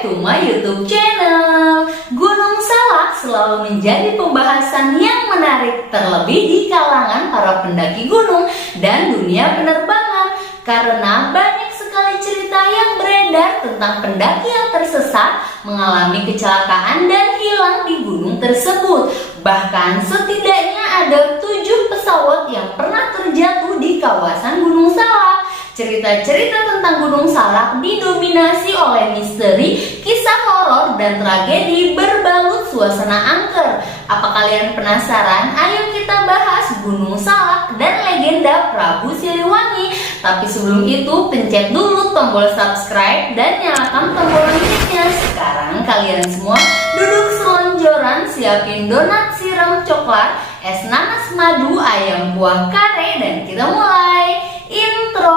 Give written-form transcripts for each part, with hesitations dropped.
back to my YouTube channel. Gunung Salak selalu menjadi pembahasan yang menarik, terlebih di kalangan para pendaki gunung dan dunia penerbangan, karena banyak sekali cerita yang beredar tentang pendaki yang tersesat, mengalami kecelakaan dan hilang di gunung tersebut. Bahkan setidaknya ada 7 pesawat yang pernah terjatuh di kawasan Gunung Salak. Cerita-cerita tentang Gunung Salak didominasi oleh misteri, kisah horor, dan tragedi berbalut suasana angker. Apa kalian penasaran? Ayo kita bahas Gunung Salak dan legenda Prabu Siliwangi. Tapi sebelum itu, pencet dulu tombol subscribe dan nyalakan tombol loncengnya. Sekarang kalian semua duduk selonjoran, siapin donat siram coklat, es nanas madu, ayam buah kare, dan kita mulai. Intro.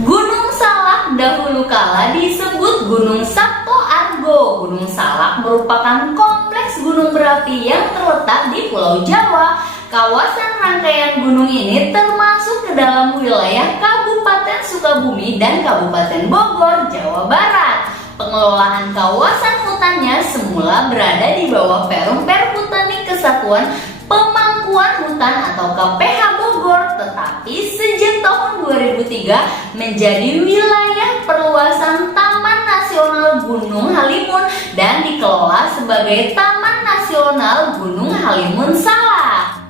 Gunung Salak dahulu kala disebut Gunung Sabto Argo. Gunung Salak merupakan kompleks gunung berapi yang terletak di Pulau Jawa. Kawasan rangkaian gunung ini termasuk ke dalam wilayah Kabupaten Sukabumi dan Kabupaten Bogor, Jawa Barat. Pengelolaan kawasan hutannya semula berada di bawah Perum Perhutani Kesatuan Pemangkuan Hutan atau KPH Bogor, tetapi sejak tahun 2003 menjadi wilayah perluasan Taman Nasional Gunung Halimun dan dikelola sebagai Taman Nasional Gunung Halimun Salak.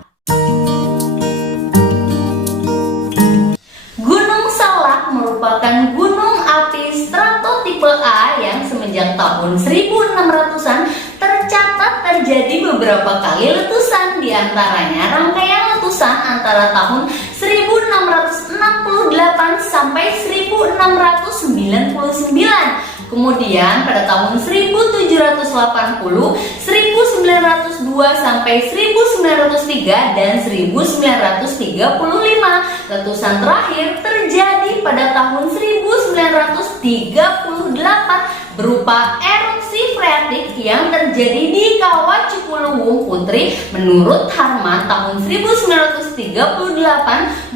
Gunung Salak merupakan gunung api strato tipe A yang semenjak tahun 1600-an tercatat terjadi beberapa kali letusan, diantaranya rangkaian letusan antara tahun 1668 sampai 1699. Kemudian pada tahun 1780, 1902 sampai 1903 dan 1935. Letusan terakhir terjadi pada tahun 1938 berupa erupsi freatik yang terjadi di Kawah Cikuluwung Putri. Menurut Harman tahun 1938,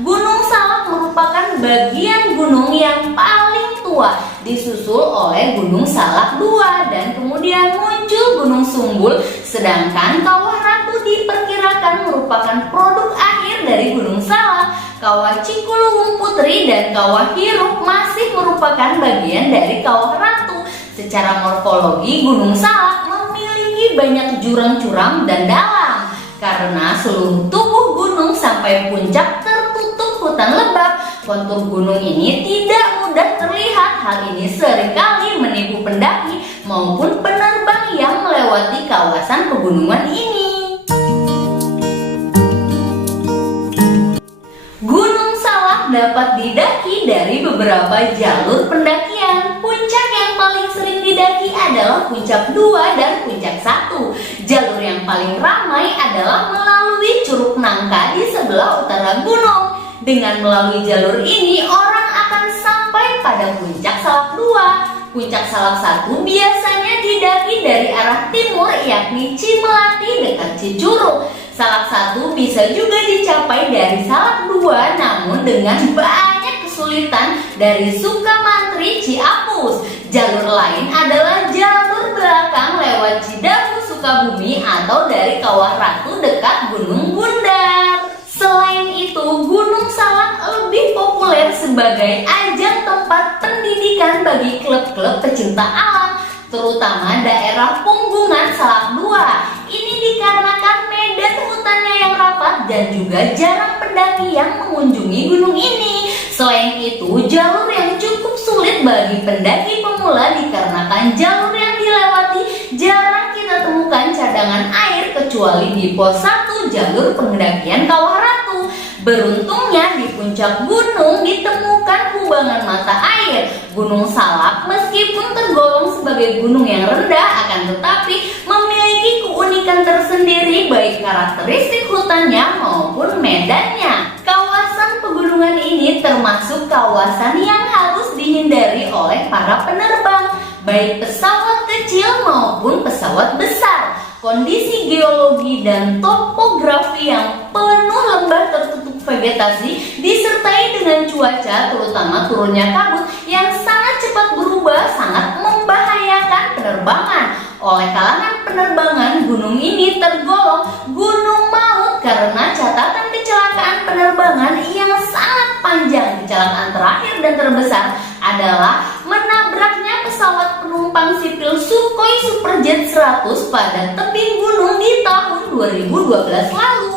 Gunung Salak merupakan bagian gunung yang paling tua, disusul oleh Gunung Salak II dan kemudian muncul Gunung Sumbul, sedangkan Kawah Ratu diperkirakan merupakan produk akhir dari Gunung Salak. Kawah Cikuluwung Putri dan Kawah Hiruk masih merupakan bagian dari Kawah Ratu. Secara morfologi, Gunung Salak memiliki banyak jurang curam dan dalam karena seluruh tubuh gunung sampai puncak tertutup hutan lebat. Kontur gunung ini tidak mudah terlihat. Hal ini seringkali menipu pendaki maupun penerbang yang melewati kawasan pegunungan ini. Gunung Salak dapat didaki dari beberapa jalur pendakian. Puncak yang paling sering didaki adalah Puncak 2 dan Puncak 1. Jalur yang paling ramai adalah melalui Curug Nangka di sebelah utara gunung. Dengan melalui jalur ini, orang akan sampai pada Puncak Salak 2. Puncak Salak 1 biasanya didaki dari arah timur, yakni Cimelati dekat Cicurug. Salak 1 bisa juga dicapai dari Salak 2, namun dengan banyak kesulitan dari Sukamantri Ciapus. Jalur lain adalah jalur belakang lewat Cidahu Sukabumi atau dari Kawah Ratu dekat Gunung Bundar. Selain itu, Gunung Salak lebih populer sebagai ajang tempat pendidikan bagi klub-klub pecinta alam, terutama daerah Punggungan Salak 2. Ini dikarenakan medan hutannya yang rapat dan juga jarang pendaki yang mengunjungi gunung ini. Selain itu, jalur yang cukup sulit bagi pendaki pemula dikarenakan jalur yang dilewati jarang kita temukan cadangan air kecuali di pos 1 jalur pendakian Kawah Ratu. Beruntungnya di puncak gunung ditemukan kubangan mata air. Gunung Salak meskipun tergolong sebagai gunung yang rendah, akan tetapi memiliki keunikan tersendiri baik karakteristik hutannya maupun medannya. Kawasan pegunungan ini termasuk kawasan yang harus dihindari oleh para penerbang baik pesawat kecil maupun pesawat besar. Kondisi geologi dan topografi yang penuh lembah tertutup vegetasi disertai dengan cuaca terutama turunnya kabut yang sangat cepat berubah sangat membahayakan penerbangan. Oleh kalangan penerbangan, gunung ini tergolong gunung maut karena catatan kecelakaan penerbangan yang sangat panjang. Kecelakaan terakhir dan terbesar adalah menabraknya pesawat penumpang sipil Sukhoi Superjet 100 pada tebing gunung di tahun 2012 lalu.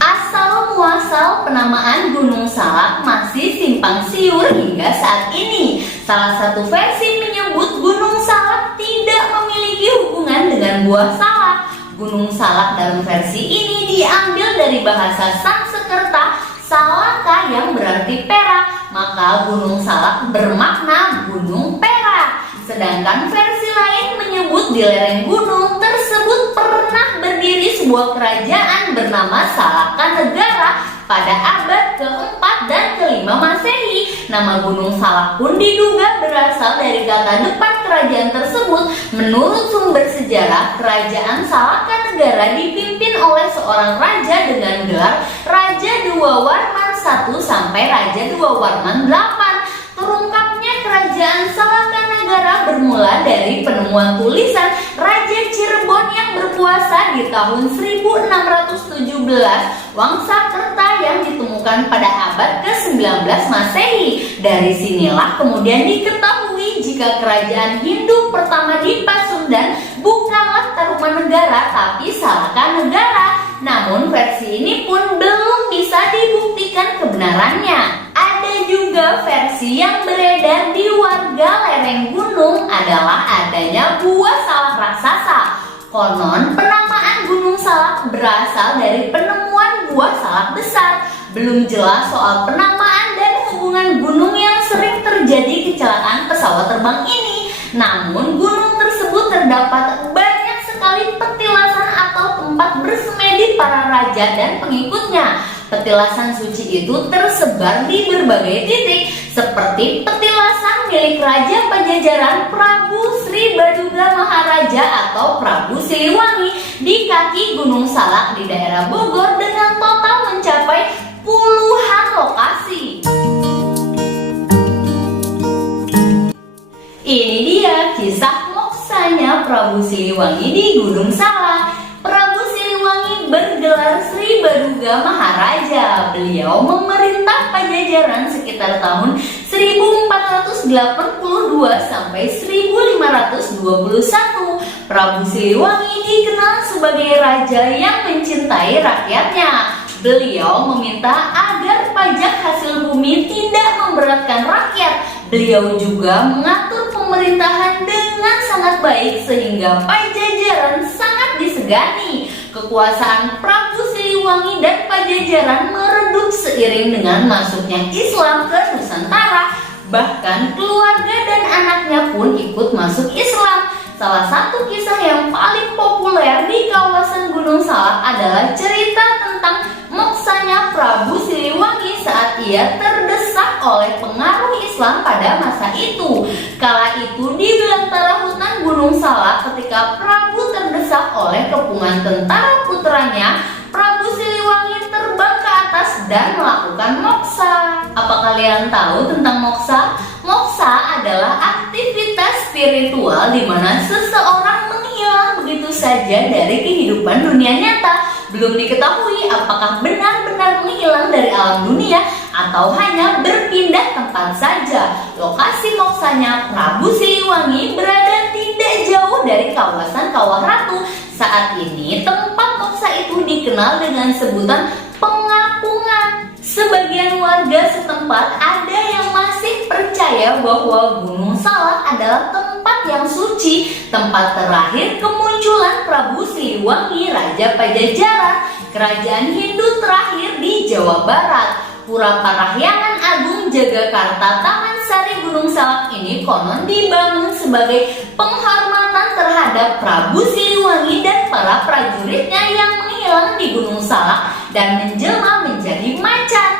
Asal-muasal penamaan Gunung Salak masih simpang siur hingga saat ini. Salah satu versi menyebut Gunung Salak tidak memiliki hubungan dengan buah salak. Gunung Salak dalam versi ini diambil dari bahasa Sanskerta Salaka yang berarti perak, maka Gunung Salak bermakna gunung perak. Sedangkan versi lain menyebut di lereng gunung tersebut pernah berdiri sebuah kerajaan bernama Salaka Negara pada abad ke-4 dan ke-5 Masehi. Nama Gunung Salak pun diduga berasal dari kata depan kerajaan tersebut. Menurut sumber sejarah, kerajaan Salaka Negara dipimpin oleh seorang raja dengan gelar Raja Dua Warman I sampai Raja Dua Warman VIII. Terungkapnya kerajaan Salaka Negara bermula dari penemuan tulisan Raja Cirebon yang berkuasa di tahun 1617 Wangsakerta yang ditemukan pada abad ke-19 Masehi. Dari sinilah kemudian diketahui jika kerajaan Hindu pertama di Pasundan bukanlah Tarumanegara tapi Salaka Negara. Namun versi ini pun belum bisa dibuktikan kebenarannya. Ada juga versi yang beredar di warga lereng gunung adalah adanya buah salak raksasa. Konon penamaan Gunung Salak berasal dari penemuan buah salak besar. Belum jelas soal penamaan dan hubungan gunung yang sering terjadi kecelakaan pesawat terbang ini. Namun gunung tersebut terdapat banyak sekali petilasan atau tempat bersemedi para raja dan pengikutnya. Petilasan suci itu tersebar di berbagai titik, seperti petilasan milik Raja Pajajaran Prabu Sri Baduga Maharaja atau Prabu Siliwangi di kaki Gunung Salak di daerah Bogor dengan total mencapai puluhan lokasi. Ini dia kisah moksanya Prabu Siliwangi di Gunung Salak. Prabu Siliwangi bergelar Sri Baduga Maharaja. Beliau memerintah Pajajaran sekitar tahun 1482 sampai 1521. Prabu Siliwangi dikenal sebagai raja yang mencintai rakyatnya. Beliau meminta agar pajak hasil bumi tidak memberatkan rakyat. Beliau juga mengatur pemerintahan dengan sangat baik sehingga Pajajaran sangat disegani. Kekuasaan Prabu Siliwangi dan Pajajaran meredup seiring dengan masuknya Islam ke Nusantara. Bahkan keluarga dan anaknya pun ikut masuk Islam. Salah satu kisah yang paling populer di kawasan Gunung Salak adalah cerita tentang moksanya Prabu Siliwangi saat ia terdesak oleh pengaruh Islam pada masa itu. Kala itu di belantara hutan Gunung Salak ketika Prabu terdesak oleh kepungan tentara putranya, Prabu Siliwangi terbang ke atas dan melakukan moksa. Apa kalian tahu tentang moksa? Moksa adalah aktivitas spiritual di mana seseorang menghilang begitu saja dari kehidupan dunia nyata. Belum diketahui apakah benar-benar menghilang dari alam dunia atau hanya berpindah tempat saja. Lokasi moksanya Prabu Siliwangi berada tidak jauh dari kawasan Kawah Ratu. Saat ini tempat moksa itu dikenal dengan sebutan pengapungan. Sebagian warga setempat ada yang masih percaya bahwa Gunung Salak adalah tempat yang suci, tempat terakhir kemunculan Prabu Siliwangi, Raja Pajajaran, kerajaan Hindu terakhir di Jawa Barat. Pura Parahyangan Agung Jagakarta Taman Sari Gunung Salak ini konon dibangun sebagai penghormatan terhadap Prabu Siliwangi dan para prajuritnya yang menghilang di Gunung Salak dan menjelma menjadi macan.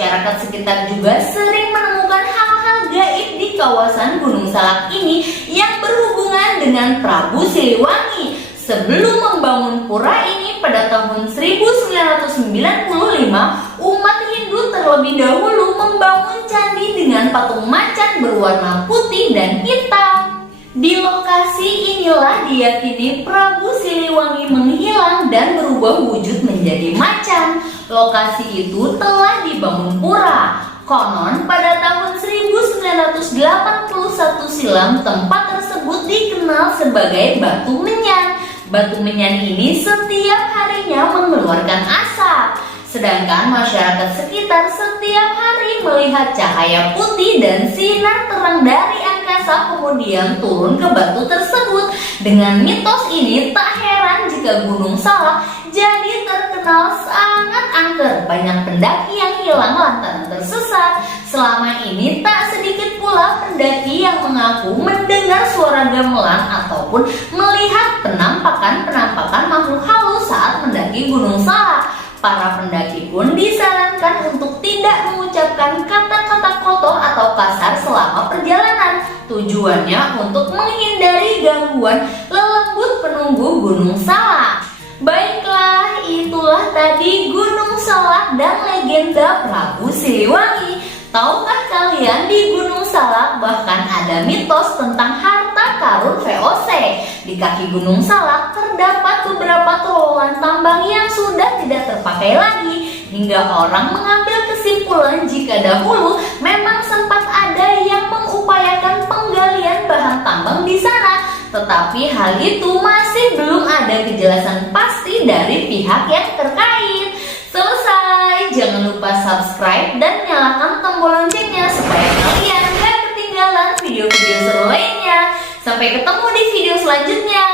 masyarakat sekitar juga sering menemukan hal-hal gaib di kawasan Gunung Salak ini yang berhubungan dengan Prabu Siliwangi. Sebelum membangun pura ini pada tahun 1995, umat Hindu terlebih dahulu membangun candi dengan patung macan berwarna putih dan hitam. Di lokasi inilah diyakini Prabu Siliwangi menghilang dan berubah wujud menjadi macan. Lokasi itu telah dibangun pura. Konon pada tahun 1981 silam tempat tersebut dikenal sebagai Batu Menyan. Batu Menyan ini setiap harinya mengeluarkan asap. Sedangkan masyarakat sekitar setiap hari melihat cahaya putih dan sinar terang dari angkasa kemudian turun ke batu tersebut. Dengan mitos ini tak heran jika Gunung Salak jadi terkenal sangat angker. Banyak pendaki yang hilang lantaran tersesat. Selama ini tak sedikit pula pendaki yang mengaku mendengar suara gamelan ataupun melihat penampakan makhluk halus saat mendaki Gunung Salak. Para pendaki pun disarankan untuk tidak mengucapkan kata-kata kotor atau kasar selama perjalanan. Tujuannya untuk menghindari gangguan lelembut penunggu Gunung Salak. Baiklah, itulah tadi Gunung Salak dan legenda Prabu Siliwangi. Tahukah kalian di Gunung Salak bahkan ada mitos tentang harta karun VOC? Di kaki Gunung Salak terdapat beberapa terowongan tambang yang sudah tidak terpakai lagi, hingga orang mengambil kesimpulan jika dahulu memang sempat ada yang mengupayakan penggalian bahan tambang di sana. Tetapi hal itu masih belum ada kejelasan pasti dari pihak yang terkait. Selesai, jangan lupa subscribe dan nyalakan tombol loncengnya supaya kalian gak ketinggalan video-video seru lainnya. Sampai ketemu di video selanjutnya.